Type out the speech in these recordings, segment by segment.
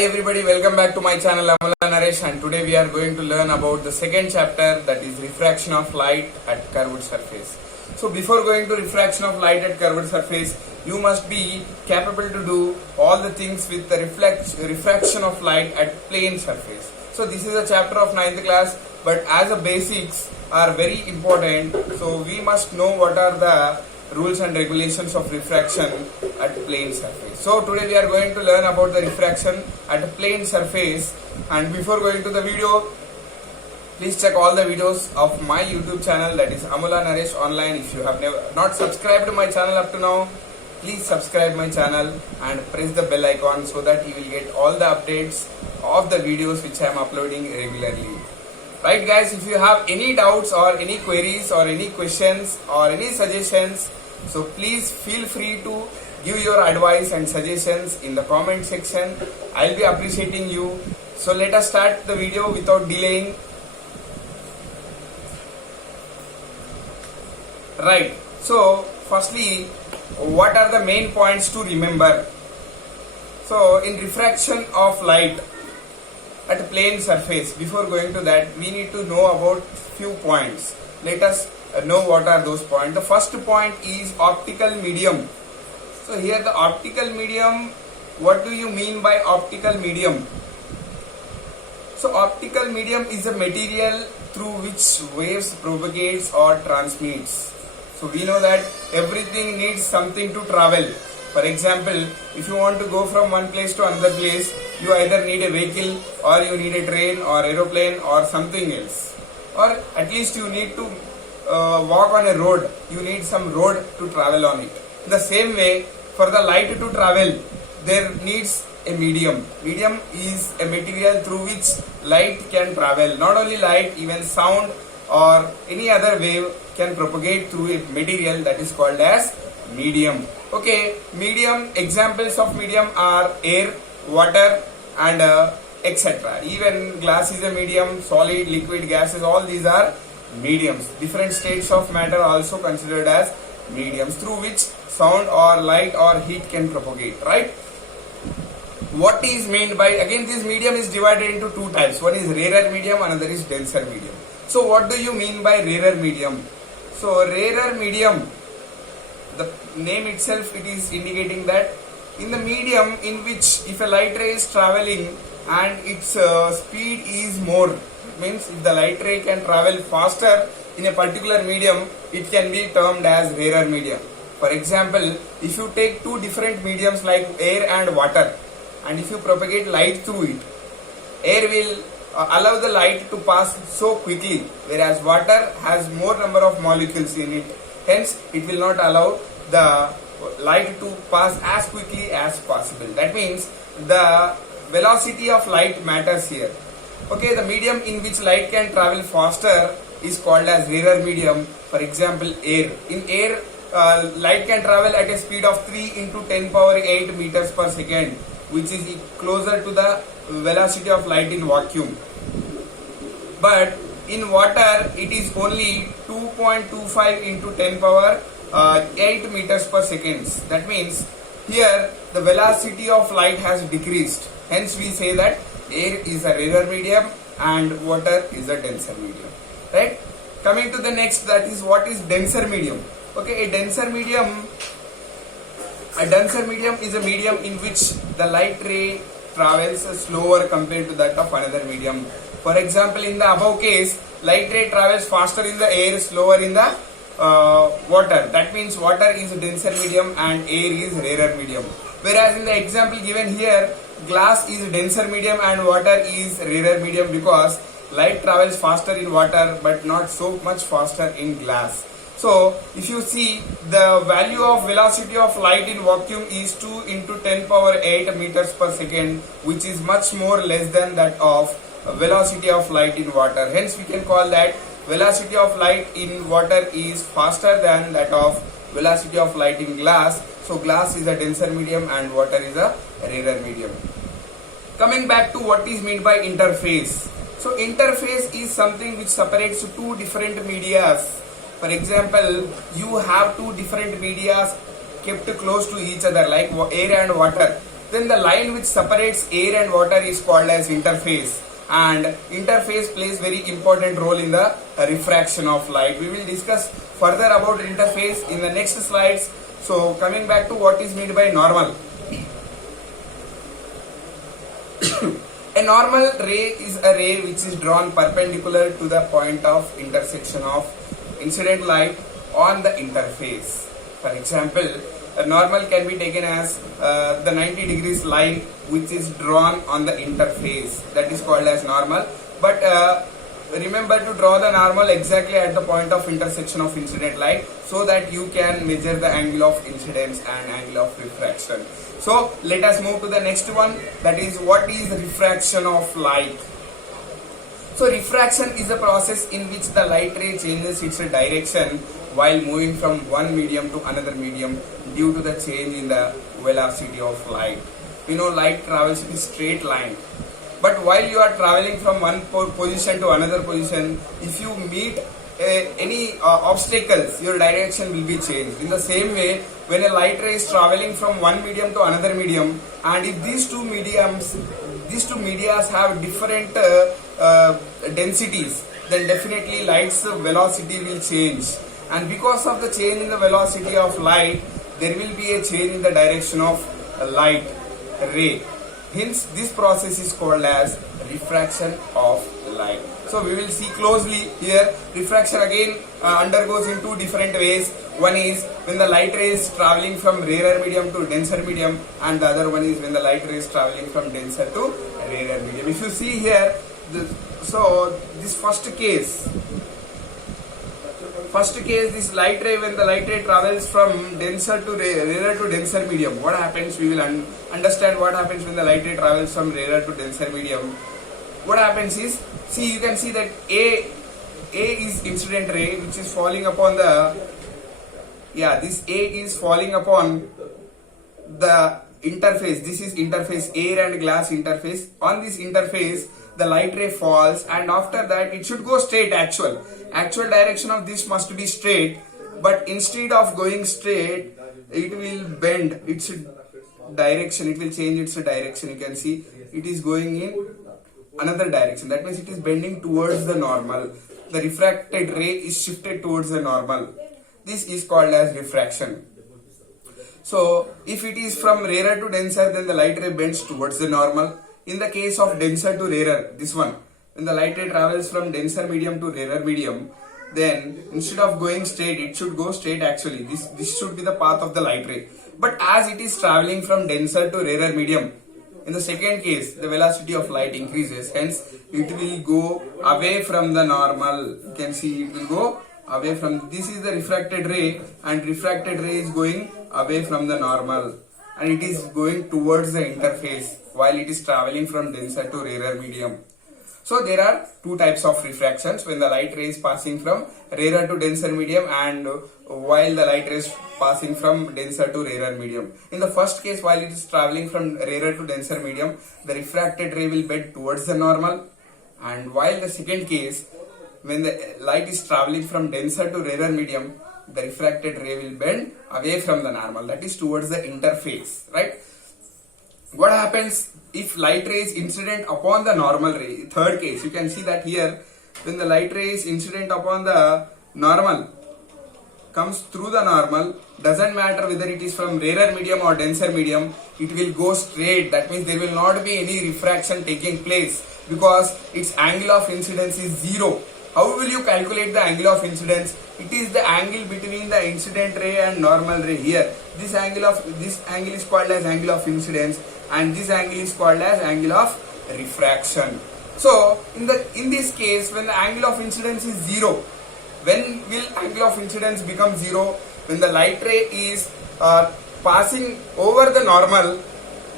Hi everybody, welcome back to my channel Amala Naresh, and today we are going to learn about the second chapter, that is refraction of light at curved surface. So before going to refraction of light at curved surface, you must be capable to do all the things with the refraction of light at plane surface. So this is a chapter of 9th class, but as a basics are very important, so we must know what are the rules and regulations of refraction at plane surface. So today we are going to learn about the refraction at a plane surface, and before going to the video, please check all the videos of my YouTube channel, that is Amala Naresh Online. If you have not subscribed to my channel up to now, please subscribe my channel and press the bell icon so that you will get all the updates of the videos which I am uploading regularly. Right guys, if you have any doubts or any queries or any questions or any suggestions, so please feel free to give your advice and suggestions in the comment section. I'll be appreciating you. So let us start the video without delaying. Right, so firstly, what are the main points to remember? So in refraction of light at a plane surface, before going to that, we need to know about few points. Let us know what are those points. The first point is optical medium. So here the optical medium, what do you mean by optical medium? So optical medium is a material through which waves propagates or transmits. So we know that everything needs something to travel. For example, if you want to go from one place to another place, you either need a vehicle or you need a train or aeroplane or something else. Or at least you need to walk on a road. You need some road to travel on it. In the same way, for the light to travel, there needs a medium. Medium is a material through which light can travel. Not only light, even sound or any other wave can propagate through a material, that is called as medium. Okay, medium, examples of medium are air, water and etc. Even glass is a medium, solid, liquid, gases, all these are mediums. Different states of matter also considered as mediums through which sound or light or heat can propagate, right? What is meant by, again this medium is divided into two types. One is rarer medium, another is denser medium. So what do you mean by rarer medium? So rarer medium, the name itself it is indicating that in the medium in which if a light ray is traveling and its speed is more, it means if the light ray can travel faster in a particular medium, it can be termed as rarer medium. For example, if you take two different mediums like air and water, and if you propagate light through it, air will allow the light to pass so quickly, whereas water has more number of molecules in it. Hence, it will not allow the light to pass as quickly as possible. That means the velocity of light matters here. Okay, the medium in which light can travel faster is called as rarer medium. For example, air. In air, light can travel at a speed of 3 into 10 power 8 meters per second, which is closer to the velocity of light in vacuum. But in water, it is only 2.25 into 10 power 8 meters per second. That means here the velocity of light has decreased. Hence we say that air is a rarer medium and water is a denser medium. Right? Coming to the next, that is what is denser medium. Okay, a denser medium is a medium in which the light ray travels slower compared to that of another medium. For example, in the above case, light ray travels faster in the air, slower in the water. That means water is a denser medium and air is rarer medium. Whereas in the example given here, glass is denser medium and water is rarer medium because light travels faster in water but not so much faster in glass. So if you see, the value of velocity of light in vacuum is 2 into 10 power 8 meters per second, which is much more less than that of velocity of light in water. Hence we can call that velocity of light in water is faster than that of velocity of light in glass. So glass is a denser medium and water is a rarer medium. Coming back to what is meant by interface. So interface is something which separates two different medias. For example, you have two different medias kept close to each other like air and water. Then the line which separates air and water is called as interface, and interface plays very important role in the refraction of light. We will discuss further about interface in the next slides. So coming back to what is meant by normal. A normal ray is a ray which is drawn perpendicular to the point of intersection of incident light on the interface. For example, a normal can be taken as the 90 degrees line which is drawn on the interface, that is called as normal. But remember to draw the normal exactly at the point of intersection of incident light, so that you can measure the angle of incidence and angle of refraction. So let us move to the next one, that is what is refraction of light. So refraction is a process in which the light ray changes its direction while moving from one medium to another medium due to the change in the velocity of light. We know light travels in a straight line, but while you are traveling from one position to another position, if you meet any obstacles, your direction will be changed. In the same way, when a light ray is traveling from one medium to another medium, and if these two medias have different densities, then definitely light's velocity will change. And because of the change in the velocity of light, there will be a change in the direction of light ray. Hence, this process is called as refraction of light. So we will see closely here. Refraction again undergoes in two different ways. One is when the light ray is traveling from rarer medium to denser medium, and the other one is when the light ray is traveling from denser to rarer medium. If you see here, this first case, this light ray, when the light ray travels from denser to rarer to denser medium, what happens? We will understand what happens when the light ray travels from rarer to denser medium. What happens is, see, you can see that A is incident ray which is falling upon the, this A is falling upon the interface. This is interface, air and glass interface. On this interface, the light ray falls, and after that it should go straight. Actual direction of this must be straight, but instead of going straight, it will bend its direction. It will change its direction. You can see it is going in another direction. That means it is bending towards the normal. The refracted ray is shifted towards the normal. This is called as refraction. So if it is from rarer to denser, then the light ray bends towards the normal. In the case of denser to rarer, this one, when the light ray travels from denser medium to rarer medium, then instead of going straight, it should go straight. Actually, this should be the path of the light ray. But as it is traveling from denser to rarer medium, in the second case, the velocity of light increases. Hence, it will go away from the normal. You can see it will go away from. This is the refracted ray, and refracted ray is going away from the normal, and it is going towards the interface while it is traveling from denser to rarer medium. So there are two types of refractions when the light ray is passing from rarer to denser medium, and while the light ray is passing from denser to rarer medium. In the first case, while it is traveling from rarer to denser medium, the refracted ray will bend towards the normal, and while the second case, when the light is traveling from denser to rarer medium, the refracted ray will bend away from the normal, that is towards the interface, right? What happens if light ray is incident upon the normal ray? Third case, you can see that here, when the light ray is incident upon the normal, comes through the normal, doesn't matter whether it is from rarer medium or denser medium, it will go straight. That means there will not be any refraction taking place, because its angle of incidence is zero. How will you calculate the angle of incidence? It is the angle between the incident ray and normal ray. Here, this angle is called as angle of incidence, and this angle is called as angle of refraction. So in this case, when the angle of incidence is zero, when will angle of incidence become zero? When the light ray is passing over the normal,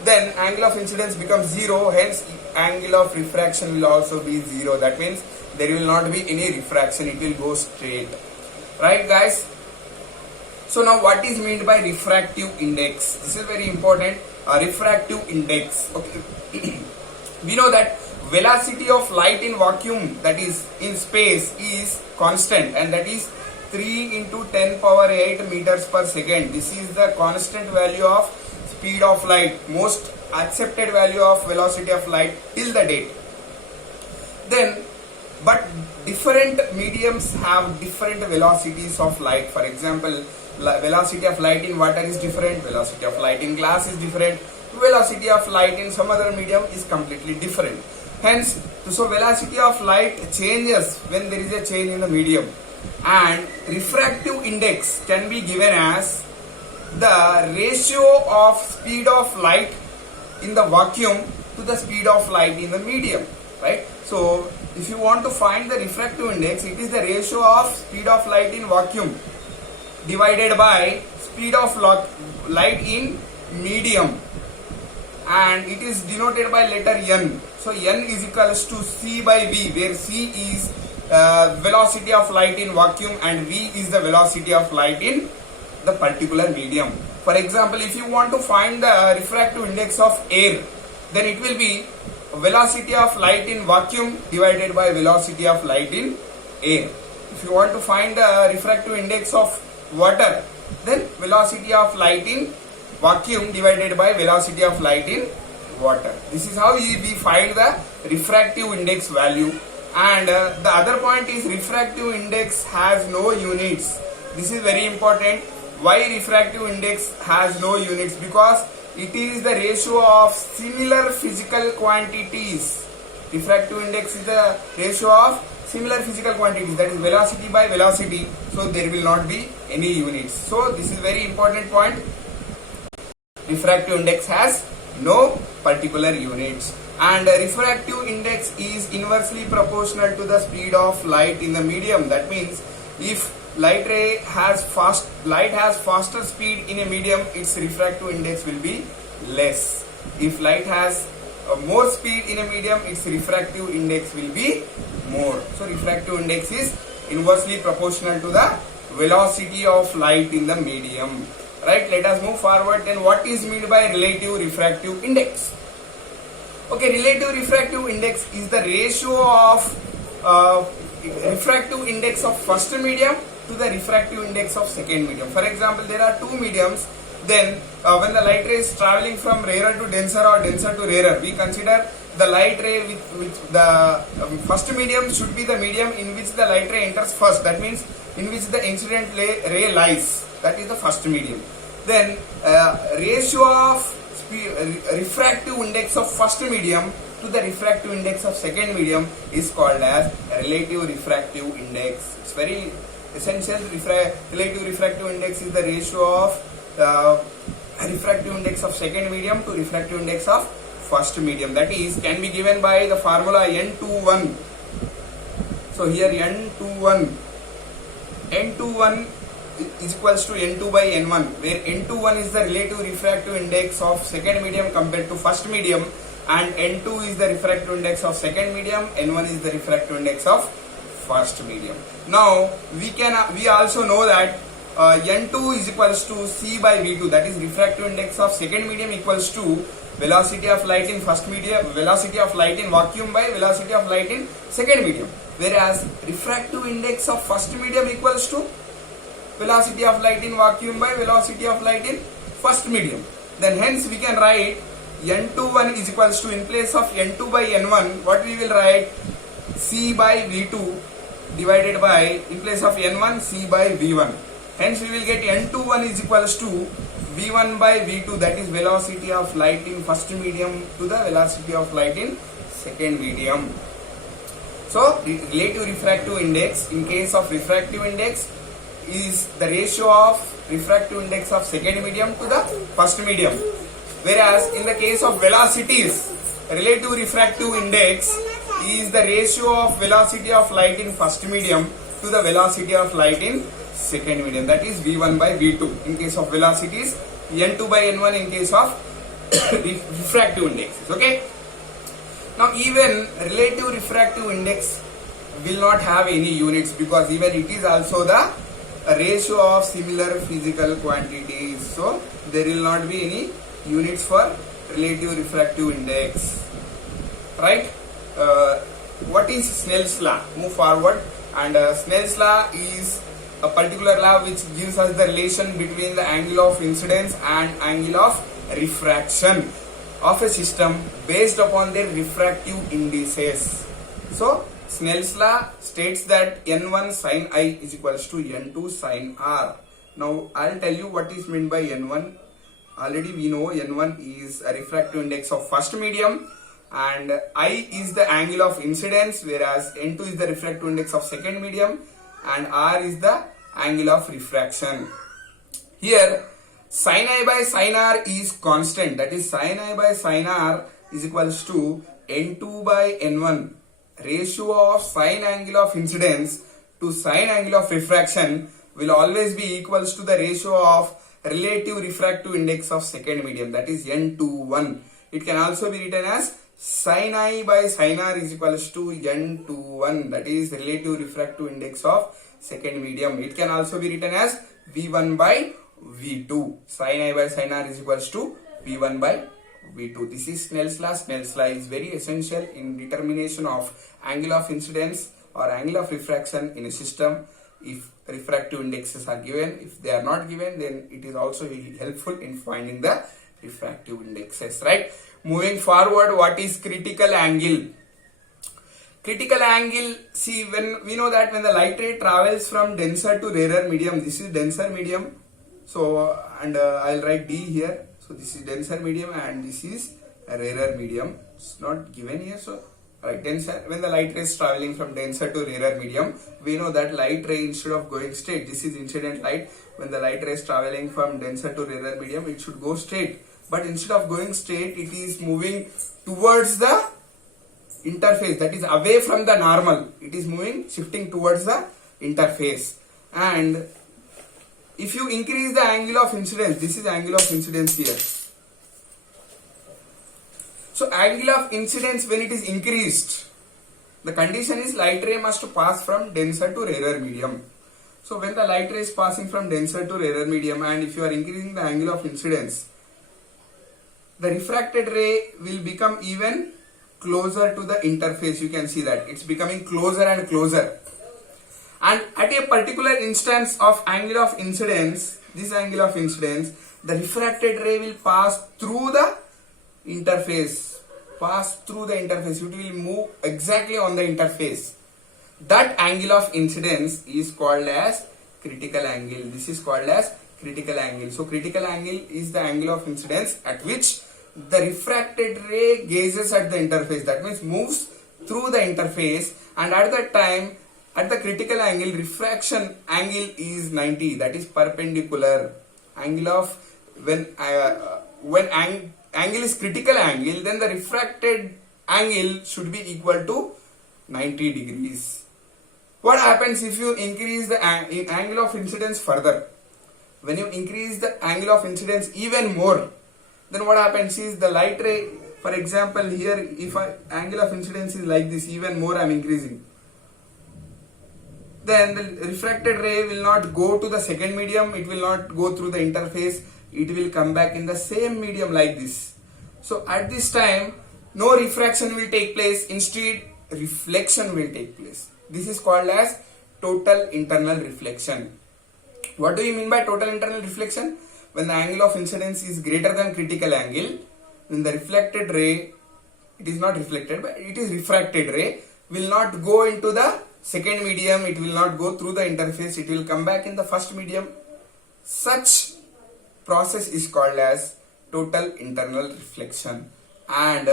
then angle of incidence becomes zero. Hence, angle of refraction will also be zero. That means there will not be any refraction. It will go straight. Right, guys? So now, what is meant by refractive index? This is very important. Refractive index. Okay. We know that velocity of light in vacuum, that is in space, is constant, and that is 3 into 10 power 8 meters per second. This is the constant value of speed of light. Most accepted value of velocity of light till the date. Then, but different mediums have different velocities of light. For example, velocity of light in water is different, velocity of light in glass is different, velocity of light in some other medium is completely different. Hence, so velocity of light changes when there is a change in the medium, and refractive index can be given as the ratio of speed of light in the vacuum to the speed of light in the medium, right? So if you want to find the refractive index, it is the ratio of speed of light in vacuum divided by speed of light in medium, and it is denoted by letter n. So n is equals to c by v, where c is velocity of light in vacuum and v is the velocity of light in the particular medium. For example, if you want to find the refractive index of air, then it will be velocity of light in vacuum divided by velocity of light in air. If you want to find the refractive index of water, then velocity of light in vacuum divided by velocity of light in water. This is how we find the refractive index value. And the other point is refractive index has no units. This is very important. Why refractive index has no units? Because it is the ratio of similar physical quantities. Refractive index is the ratio of similar physical quantities, that is velocity by velocity. So there will not be any units. So this is very important point. Refractive index has no particular units, and refractive index is inversely proportional to the speed of light in the medium. That means if light has faster speed in a medium, its refractive index will be less. If light has more speed in a medium, its refractive index will be more. So refractive index is inversely proportional to the velocity of light in the medium. Right, let us move forward. Then what is meant by relative refractive index? Okay, relative refractive index is the ratio of refractive index of first medium to the refractive index of second medium. For example, there are two mediums. Then when the light ray is traveling from rarer to denser or denser to rarer, we consider the light ray with which the first medium should be the medium in which the light ray enters first. That means in which the incident ray lies. That is the first medium. Then ratio of refractive index of first medium to the refractive index of second medium is called as relative refractive index. It's very essential. Relative refractive index is the ratio of refractive index of second medium to refractive index of first medium. That is can be given by the formula n21. So here n21 is equals to n2 by n1, where n21 is the relative refractive index of second medium compared to first medium, and n2 is the refractive index of second medium, n1 is the refractive index of first medium. Now we also know that n2 is equals to c by v2, that is refractive index of second medium equals to velocity of light in first medium, velocity of light in vacuum by velocity of light in second medium, whereas refractive index of first medium equals to velocity of light in vacuum by velocity of light in first medium. Then hence we can write n21 is equals to, in place of n2 by n1, what we will write, c by v2 divided by, in place of n1, c by v1. Hence we will get n21 is equals to v1 by v2, that is velocity of light in first medium to the velocity of light in second medium. So relative refractive index in case of refractive index is the ratio of refractive index of second medium to the first medium, whereas in the case of velocities, relative refractive index is the ratio of velocity of light in first medium to the velocity of light in second medium, that is v1 by v2 in case of velocities, n2 by n1 in case of refractive indexes. Okay, now even relative refractive index will not have any units, because even it is also the ratio of similar physical quantities, so there will not be any units for relative refractive index. Right, what is Snell's law? Move forward. And Snell's law is a particular law which gives us the relation between the angle of incidence and angle of refraction. of a system based upon their refractive indices. So Snell's law states that n1 sin I is equals to n2 sin R. Now I'll tell you what is meant by n1. Already we know n1 is a refractive index of first medium and I is the angle of incidence, whereas n2 is the refractive index of second medium and R is the angle of refraction. Here sin I by sin R is constant, that is sin I by sin R is equals to n2 by n1. Ratio of sine angle of incidence to sine angle of refraction will always be equals to the ratio of relative refractive index of second medium, that is n21. It can also be written as sin I by sin R is equals to n21, that is relative refractive index of second medium. It can also be written as v1 by v2. Sin I by sin R is equals to v1 by v2. This is Snell's law. Snell's law is very essential in determination of angle of incidence or angle of refraction in a system. If refractive indexes are given, if they are not given, then it is also very helpful in finding the refractive indexes, right? Moving forward, what is critical angle? Critical angle, see, when we know that when the light ray travels from denser to rarer medium, this is denser medium. So, and I'll write D here. So this is denser medium and this is a rarer medium. It's not given here. So right, denser, when the light ray is traveling from denser to rarer medium, we know that light ray, instead of going straight, this is incident light. When the light ray is traveling from denser to rarer medium, it should go straight. But instead of going straight, it is moving towards the interface, that is away from the normal. It is moving, shifting towards the interface. And if you increase the angle of incidence, this is angle of incidence here. So angle of incidence, when it is increased, the condition is light ray must pass from denser to rarer medium. So when the light ray is passing from denser to rarer medium, and if you are increasing the angle of incidence, the refracted ray will become even closer to the interface. You can see that it's becoming closer and closer. And at a particular instance of angle of incidence, this angle of incidence, the refracted ray will pass through the interface. It will move exactly on the interface. That angle of incidence is called as critical angle. This is called as critical angle. So critical angle is the angle of incidence at which the refracted ray gazes at the interface. That means moves through the interface, and at that time, at the critical angle, refraction angle is 90, that is perpendicular. Angle of when angle is critical angle, then the refracted angle should be equal to 90 degrees. What happens if you increase the angle of incidence further? When you increase the angle of incidence even more, then what happens is the light ray, for example here, if angle of incidence is like this, even more I am increasing, then the refracted ray will not go to the second medium, it will not go through the interface, it will come back in the same medium like this. So at this time, no refraction will take place, instead reflection will take place. This is called as total internal reflection. What do you mean by total internal reflection? When the angle of incidence is greater than critical angle, then the reflected ray, it is not reflected, but it is refracted ray, will not go into the second medium, it will not go through the interface, it will come back in the first medium. Such process is called as total internal reflection. And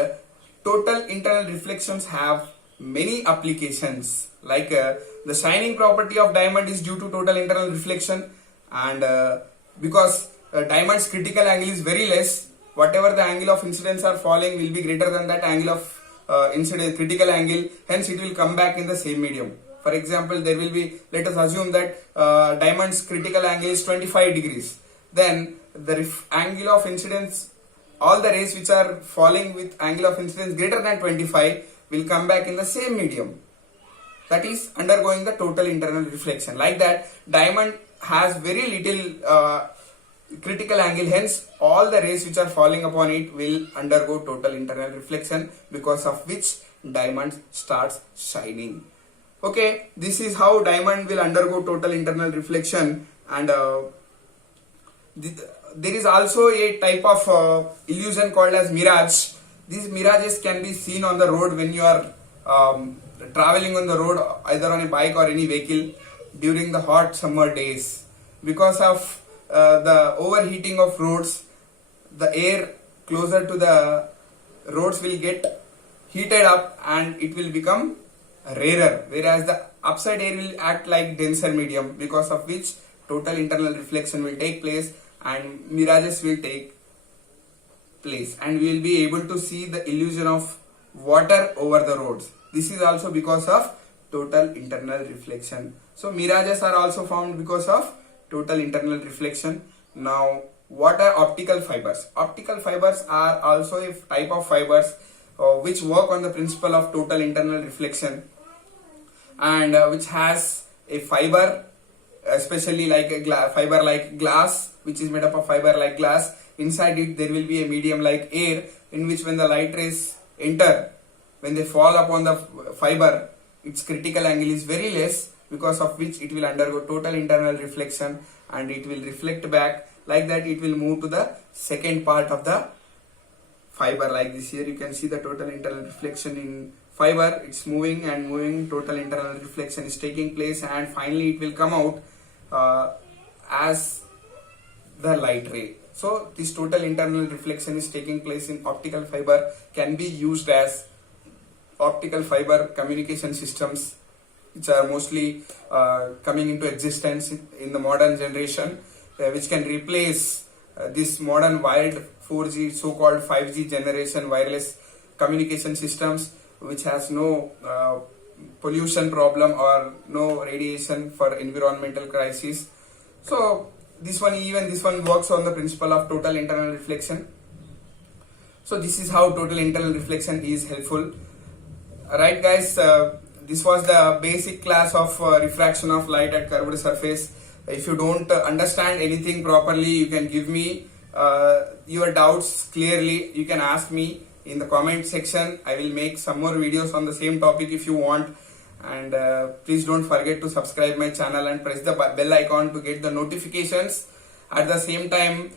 total internal reflections have many applications, like the shining property of diamond is due to total internal reflection, and because diamond's critical angle is very less, whatever the angle of incidence are falling will be greater than that angle of incidence critical angle, hence it will come back in the same medium. For example, there will be, let us assume that diamond's critical angle is 25 degrees, then the angle of incidence, all the rays which are falling with angle of incidence greater than 25 will come back in the same medium, that is undergoing the total internal reflection. Like that, diamond has very little critical angle, hence all the rays which are falling upon it will undergo total internal reflection, because of which diamond starts shining. Okay, this is how diamond will undergo total internal reflection. And there is also a type of illusion called as mirage. These mirages can be seen on the road when you are traveling on the road, either on a bike or any vehicle during the hot summer days. Because of the overheating of roads, the air closer to the roads will get heated up and it will become rarer, whereas the upside air will act like denser medium, because of which total internal reflection will take place and mirages will take place, and we will be able to see the illusion of water over the roads. This is also because of total internal reflection. So mirages are also found because of total internal reflection. Now, what are optical fibers? Optical fibers are also a type of fibers which work on the principle of total internal reflection, and which has a fiber, especially like a fiber like glass, which is made up of fiber like glass. Inside it there will be a medium like air, in which when the light rays enter, when they fall upon the fiber, its critical angle is very less, because of which it will undergo total internal reflection and it will reflect back. Like that, it will move to the second part of the fiber. Like this, here you can see the total internal reflection in fiber. It's moving and moving, total internal reflection is taking place, and finally it will come out as the light ray. So this total internal reflection is taking place in optical fiber, can be used as optical fiber communication systems, which are mostly coming into existence in the modern generation, which can replace this modern wired 4G, so-called 5G generation wireless communication systems, which has no pollution problem or no radiation for environmental crisis. So this one works on the principle of total internal reflection. So this is how total internal reflection is helpful. Right guys, this was the basic class of refraction of light at curved surface. If you don't understand anything properly, you can give me your doubts clearly. You can ask me in the comment section. I will make some more videos on the same topic if you want. And please don't forget to subscribe my channel and press the bell icon to get the notifications. At the same time,